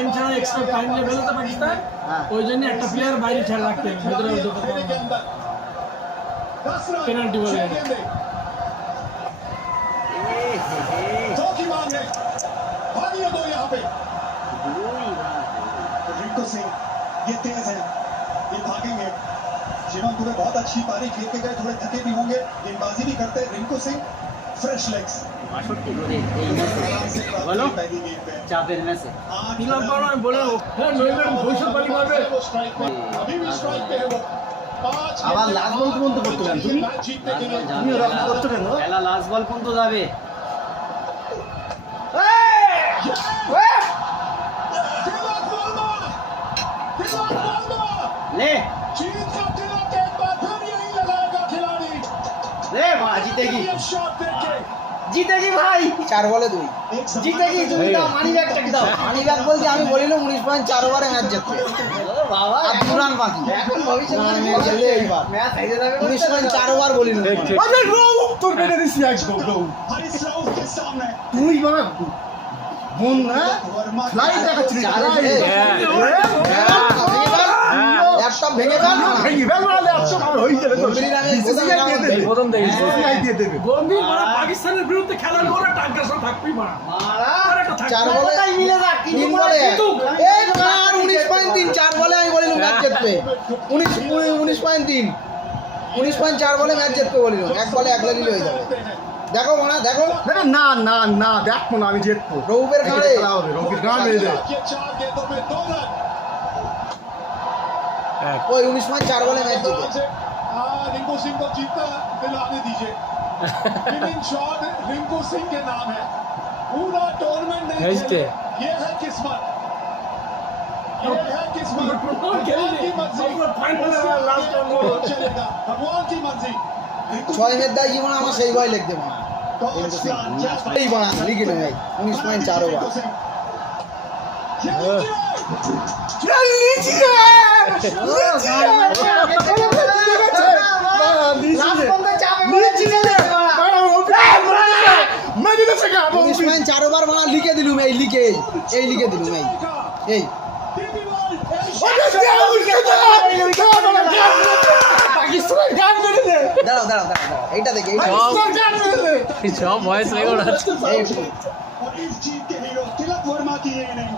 Time ছাড়া extra time লেভেলে তো পাকিস্তান ওই জন্য একটা প্লেয়ার বাইরে ছাড়া রাখতে ভেতরে পেনাল্টি বলে रिंकू सिंह ये तेज है, ये भागेंगे। जीवन दुबे बहुत अच्छी पारी खेल के गए, थोड़े थके भी होंगे, गेंदबाजी भी करते हैं। रिंकू सिंह फ्रेश लेग्स बोलो चापेर में से पिलर पर मैं बोले है नोएडा भविष्य वाली मारবে अभी भी स्ट्राइक पे है वो। আবার লাস্ট বল পর্যন্ত করতে পারেন তুমি তুমি ওরকম করতে কেন খেলা লাস্ট বল পর্যন্ত যাবে ले ले वाह जीतेगी जीतेगी भाई 4 বলে 2 जीतेगी তুমি দাও মানি ব্যাগ টেক দাও মানি ব্যাগ বলছি আমি বলিলাম 19.4 ওভারে ম্যাচ জিতবে বাবা আর 2 রান বাকি এখন ভবিষ্যৎ ম্যাচ জিতলে এইবার ম্যাচ হেরে যাবে 19.4 ওভার বলিলাম আরে রো তোর মেরে দিছি একদম রো हरीश राउत के सामने তুই বাবা বোন না ফ্লাই দেখাচ্ছিস ল্যাপটপ ভেঙে গেল ভেঙে গেল না ল্যাপটপ আমার হই যাবে তো প্রথম দেখি দিয়ে দেবে গম্ভীর মারা পাকিস্তানের বিরুদ্ধে খেলার পরে টাঙ্কা সব থাকবেই মারা মারা 4 বলে তাই মিলে যাক 3 বলে এই আর 19.3 4 বলে আমি বলিলাম ম্যাচ জিতবে 19.3 19.4 বলে ম্যাচ জিতবে বলিলাম এক বলে এক লাগিলে হয়ে যাবে দেখো মানা দেখো না না না দেখো না আমি জিতবো রৌবের গাড়ে রবির গান মেরে দে ये 4 गेंदों में 2 रन। ওই 19.4 বলে ম্যাচ জিতবে रिंकू सिंह को जीता दिलाने दीजिए। विनिंग शॉट रिंकू सिंह के नाम है, पूरा टूर्नामेंट नहीं खेले। ये है किस्मत, ये है किस्मत। भगवान की मर्जी, चलेगा भगवान की मर्जी। 6 মের দাই জীবন আমার সেই বয় লিখ দেব না এই বানা লিখে নে ভাই 19.4 ওভার ওভার বানা লিখে দিলুম এই লিখে এই লিখে দিলুম এই পাকিস্তানের গান মেরে দে দাঁড়াও দাঁড়াও দাঁড়াও এইটা দেখে সব ভয়েস রেকর্ড আছে और इस जीत के हीरो तिलक वर्मा की ये नहीं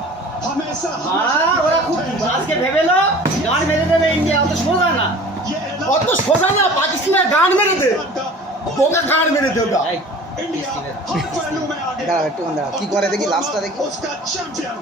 हमेशा মারা ওরা খুব আজকে ভেবেলো গান মেরে দেবে ইন্ডিয়া অত সোজা না ये অত সোজা না পাকিস্তানের গান মেরে দে ওকে গান মেরে দে ওটা इंडिया हर पहलू में आगे দাঁড়াও একটু দাঁড়াও কি করে দেখি লাস্টটা দেখি उसका चैंपियन